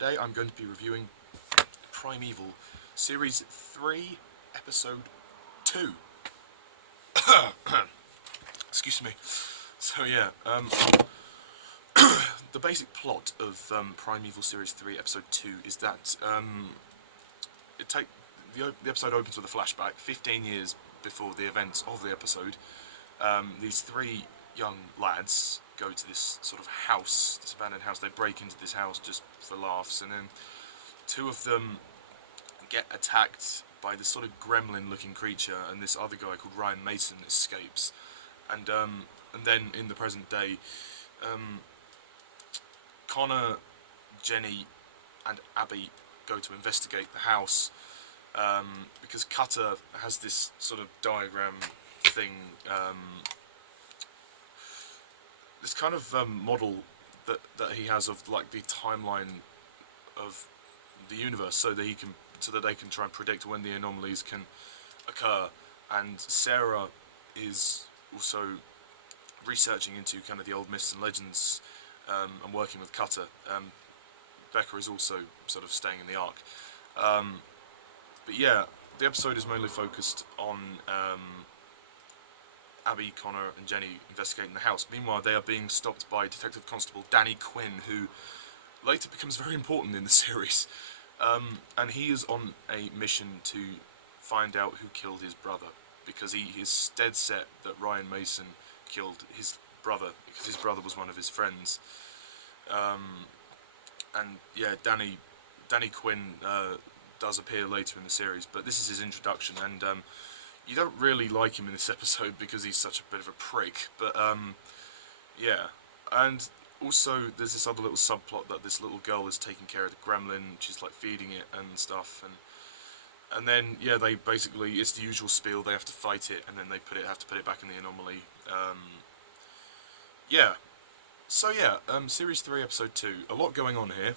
Today I'm going to be reviewing Primeval, Series 3, Episode 2. Excuse me. So yeah, the basic plot of Primeval Series 3, Episode 2 is that the episode opens with a flashback 15 years before the events of the episode. These three young lads go to this sort of house, this abandoned house. They break into this house just for laughs, and then two of them get attacked by this sort of gremlin-looking creature, and this other guy called Ryan Mason escapes. And then in the present day, Connor, Jenny, and Abby go to investigate the house because Cutter has this sort of diagram thing. This kind of model that he has of like the timeline of the universe, so that they can try and predict when the anomalies can occur. And Sarah is also researching into kind of the old myths and legends and working with Cutter. Becca is also sort of staying in the arc. But yeah, the episode is mainly focused on Abby, Connor, and Jenny investigating the house. Meanwhile, they are being stopped by Detective Constable Danny Quinn, who later becomes very important in the series. And he is on a mission to find out who killed his brother, because he is dead set that Ryan Mason killed his brother, because his brother was one of his friends. And yeah, Danny Quinn does appear later in the series, but this is his introduction, and you don't really like him in this episode because he's such a bit of a prick, but yeah. And also there's this other little subplot that this little girl is taking care of the gremlin, she's like feeding it and stuff, and then yeah, they basically, it's the usual spiel, they have to fight it, and then they have to put it back in the anomaly. Yeah. So yeah, Series 3, Episode 2, a lot going on here.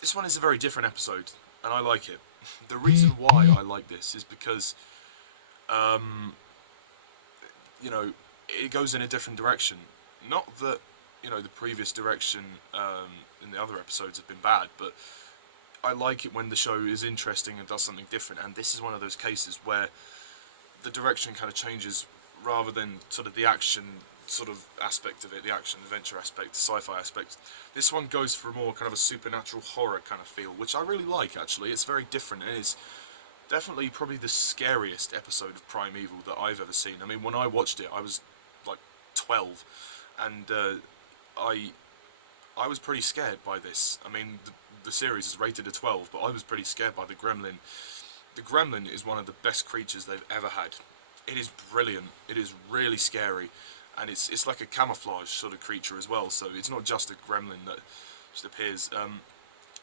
This one is a very different episode, and I like it. The reason why I like this is because, you know, it goes in a different direction. Not that, you know, the previous direction in the other episodes have been bad, but I like it when the show is interesting and does something different, and this is one of those cases where the direction kind of changes rather than sort of the action sort of aspect of it, the action adventure aspect, the sci-fi aspect. This one goes for more kind of a supernatural horror kind of feel, which I really like actually. It's very different, and it's definitely probably the scariest episode of Primeval that I've ever seen. I mean, when I watched it, I was like 12, and I was pretty scared by this. I mean, the series is rated a 12, but I was pretty scared by the gremlin. The gremlin is one of the best creatures they've ever had. It is brilliant. It is really scary. And it's like a camouflage sort of creature as well, so it's not just a gremlin that just appears.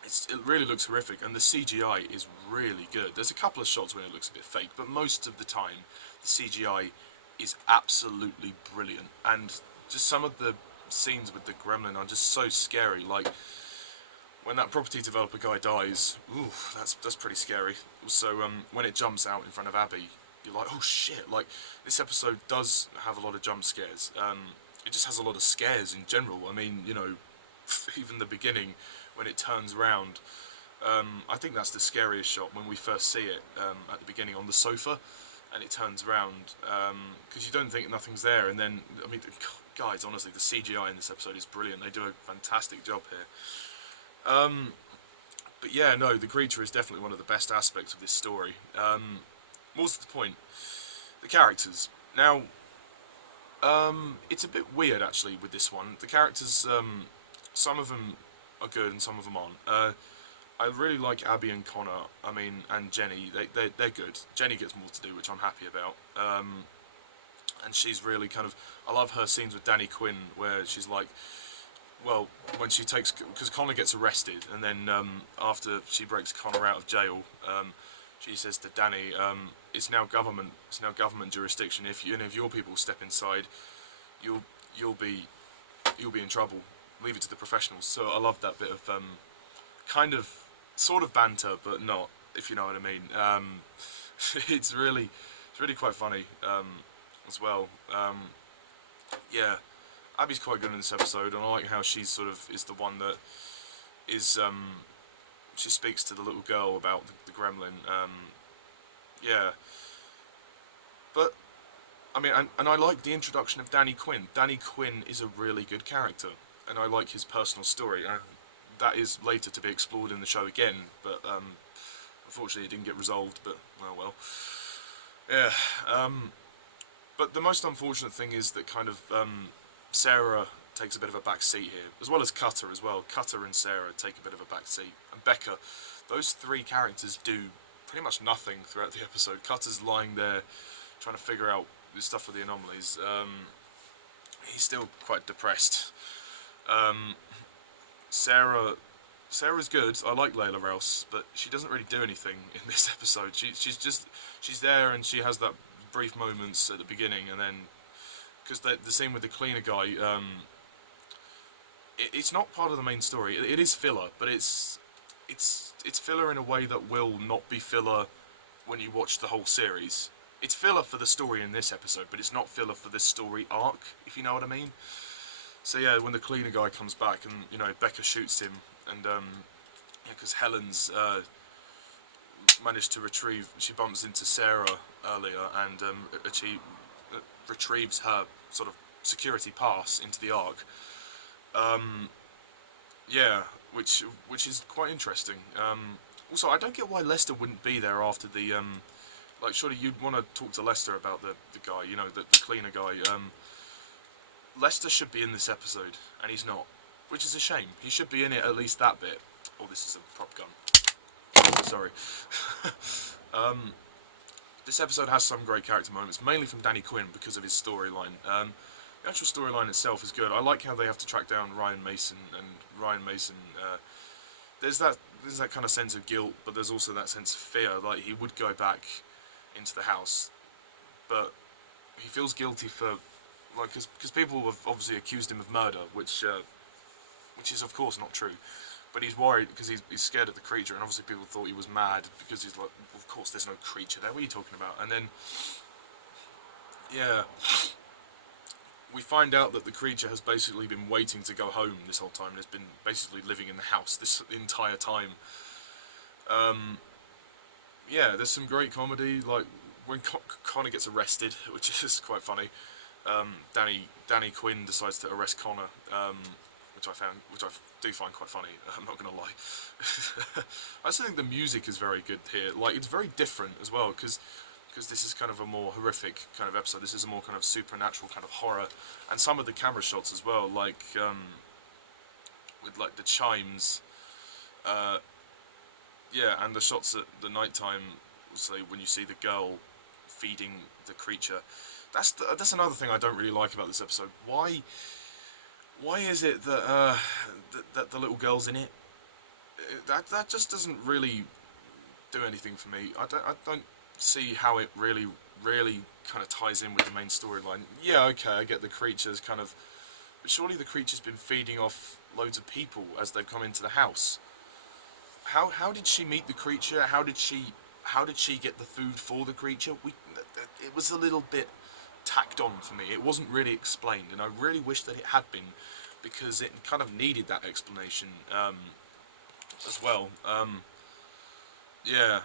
It really looks horrific, and the CGI is really good. There's a couple of shots when it looks a bit fake, but most of the time the CGI is absolutely brilliant. And just some of the scenes with the gremlin are just so scary, like when that property developer guy dies. Ooh, that's pretty scary. Also, when it jumps out in front of Abby, you're like, oh shit, like, this episode does have a lot of jump scares. It just has a lot of scares in general. I mean, you know, even the beginning, when it turns around, I think that's the scariest shot, when we first see it, at the beginning on the sofa, and it turns around, because you don't think nothing's there, and then, I mean, guys, honestly, the CGI in this episode is brilliant. They do a fantastic job here. But yeah, no, the creature is definitely one of the best aspects of this story. More to the point, the characters. Now, it's a bit weird actually with this one. The characters, some of them are good and some of them aren't. I really like Abby and Connor. I mean, and Jenny. They're good. Jenny gets more to do, which I'm happy about. And she's really kind of, I love her scenes with Danny Quinn, where she's like, well, when she takes, because Connor gets arrested, and then after she breaks Connor out of jail, she says to Danny, it's now government jurisdiction. If your people step inside, you'll be in trouble. Leave it to the professionals. So I love that bit of kind of sort of banter, but not, if you know what I mean. It's really quite funny as well. Yeah, Abby's quite good in this episode, and I like how she's sort of is the one that is she speaks to the little girl about the gremlin. Yeah, but I mean, and I like the introduction of Danny Quinn. Danny Quinn is a really good character, and I like his personal story, and that is later to be explored in the show again. But unfortunately, it didn't get resolved. But well. Yeah. But the most unfortunate thing is that kind of Sarah takes a bit of a back seat here, as well as Cutter as well. Cutter and Sarah take a bit of a back seat, and Becca. Those three characters do pretty much nothing throughout the episode. Cutter's lying there trying to figure out this stuff with the anomalies. He's still quite depressed. Sarah's good. I like Laila Rouse, but she doesn't really do anything in this episode. She's there and she has that brief moments at the beginning, and then because the scene with the cleaner guy, it's not part of the main story. It is filler, but it's filler in a way that will not be filler when you watch the whole series. It's filler for the story in this episode, but it's not filler for this story arc, if you know what I mean. So yeah, when the cleaner guy comes back and, you know, Becca shoots him, and because Helen's managed to retrieve, she bumps into Sarah earlier, and she retrieves her sort of security pass into the arc. Yeah, which is quite interesting. Also, I don't get why Lester wouldn't be there after the like, surely you'd want to talk to Lester about the guy, you know, the cleaner guy. Lester should be in this episode, and he's not, which is a shame. He should be in it at least that bit. Oh, this is a prop gun. Sorry. This episode has some great character moments, mainly from Danny Quinn because of his storyline. The actual storyline itself is good. I like how they have to track down Ryan Mason, and Ryan Mason. There's that kind of sense of guilt, but there's also that sense of fear. Like, he would go back into the house, but he feels guilty for, like, because people have obviously accused him of murder, which is of course not true. But he's worried because he's scared of the creature, and obviously people thought he was mad because he's like, of course there's no creature there. What are you talking about? And then, yeah, we find out that the creature has basically been waiting to go home this whole time, and has been basically living in the house this entire time. Yeah, there's some great comedy, like when Connor gets arrested, which is quite funny. Danny Quinn decides to arrest Connor, which I do find quite funny. I'm not gonna lie. I also think the music is very good here. Like, it's very different as well, because this is kind of a more horrific kind of episode. This is a more kind of supernatural kind of horror, and some of the camera shots as well, like with like the chimes. Yeah, and the shots at the nighttime, so when you see the girl feeding the creature. That's another thing I don't really like about this episode. Why is it that that the little girl's in it? That just doesn't really do anything for me. I don't see how it really kind of ties in with the main storyline. Yeah, okay, I get the creature's kind of, but surely the creature's been feeding off loads of people as they've come into the house. How did she meet the creature? How did she get the food for the creature? It was a little bit tacked on for me. It wasn't really explained, and I really wish that it had been, because it kind of needed that explanation as well. Yeah,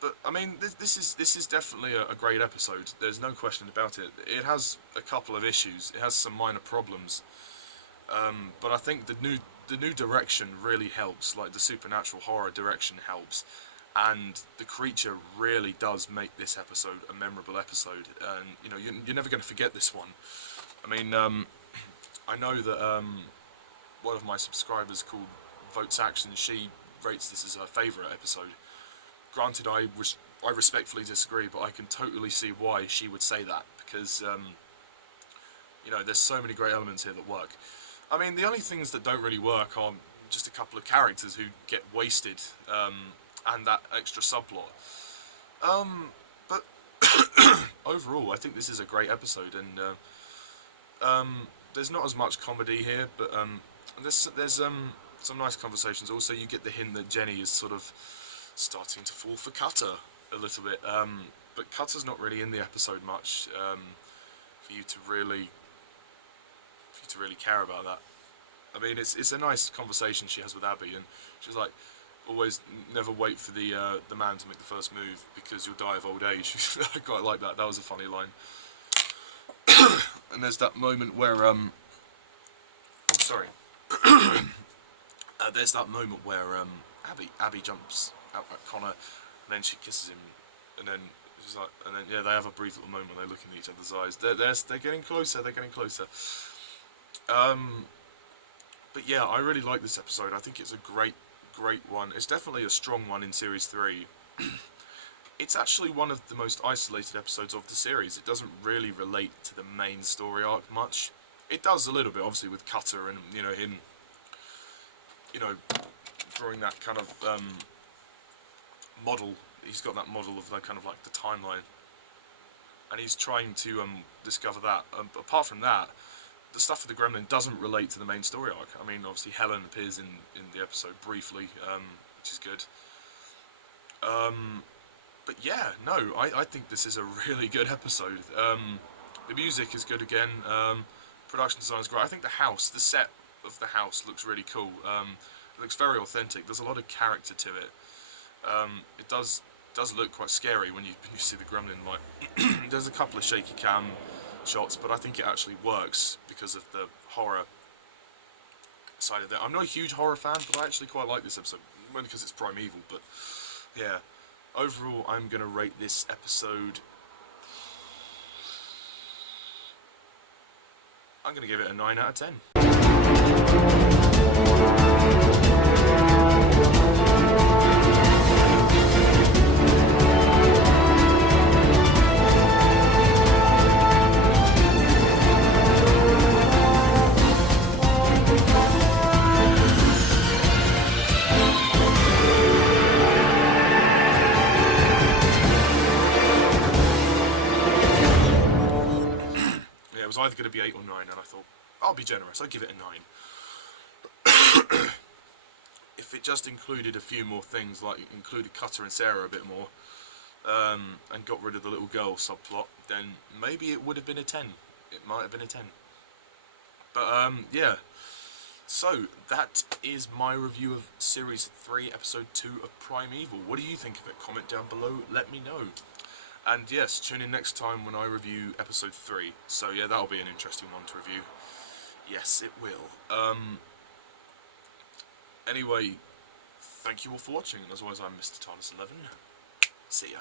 but I mean, this is definitely a great episode. There's no question about it. It has a couple of issues. It has some minor problems, but I think the new direction really helps. Like, the supernatural horror direction helps. And the creature really does make this episode a memorable episode, and you know, you're never going to forget this one. I mean, I know that one of my subscribers called Votes Action, she rates this as her favourite episode. Granted, I respectfully disagree, but I can totally see why she would say that, because you know, there's so many great elements here that work. I mean, the only things that don't really work are just a couple of characters who get wasted. And that extra subplot. But overall, I think this is a great episode, and there's not as much comedy here, but there's some nice conversations. Also, you get the hint that Jenny is sort of starting to fall for Cutter a little bit, but Cutter's not really in the episode much for you to really care about that. I mean, it's a nice conversation she has with Abby, and she's like, always never wait for the man to make the first move because you'll die of old age. I quite like that. That was a funny line. And there's that moment where sorry. There's that moment where Abby jumps out at Connor, and then she kisses him, and then she's like, and then yeah, they have a brief little moment where they look in each other's eyes. They're getting closer. They're getting closer. But yeah, I really like this episode. I think it's a great one. It's definitely a strong one in Series 3. It's actually one of the most isolated episodes of the series. It doesn't really relate to the main story arc much. It does a little bit, obviously, with Cutter and, you know, him, you know, drawing that kind of model. He's got that model of, kind of like the timeline. And he's trying to discover that. Apart from that, the stuff with the Gremlin doesn't relate to the main story arc. I mean, obviously Helen appears in the episode briefly, which is good. But yeah, no, I think this is a really good episode. The music is good again. Production design is great. I think the set of the house looks really cool. It looks very authentic. There's a lot of character to it. It does look quite scary when you see the Gremlin. Like, there's a couple of shaky cam shots, but I think it actually works because of the horror side of it. I'm not a huge horror fan, but I actually quite like this episode, mainly because it's Primeval. But yeah, overall, I'm gonna rate this episode. I'm gonna give it a 9 out of 10. It was either going to be 8 or 9, and I thought, I'll be generous, I'll give it a 9. If it just included a few more things, like it included Cutter and Sarah a bit more, and got rid of the little girl subplot, then maybe it would have been a 10. It might have been a 10. But, yeah. So, that is my review of Series 3, Episode 2 of Primeval. What do you think of it? Comment down below, let me know. And yes, tune in next time when I review Episode 3. So yeah, that'll be an interesting one to review. Yes, it will. Anyway, thank you all for watching. As always, I'm Mr. Tarnus11. See ya.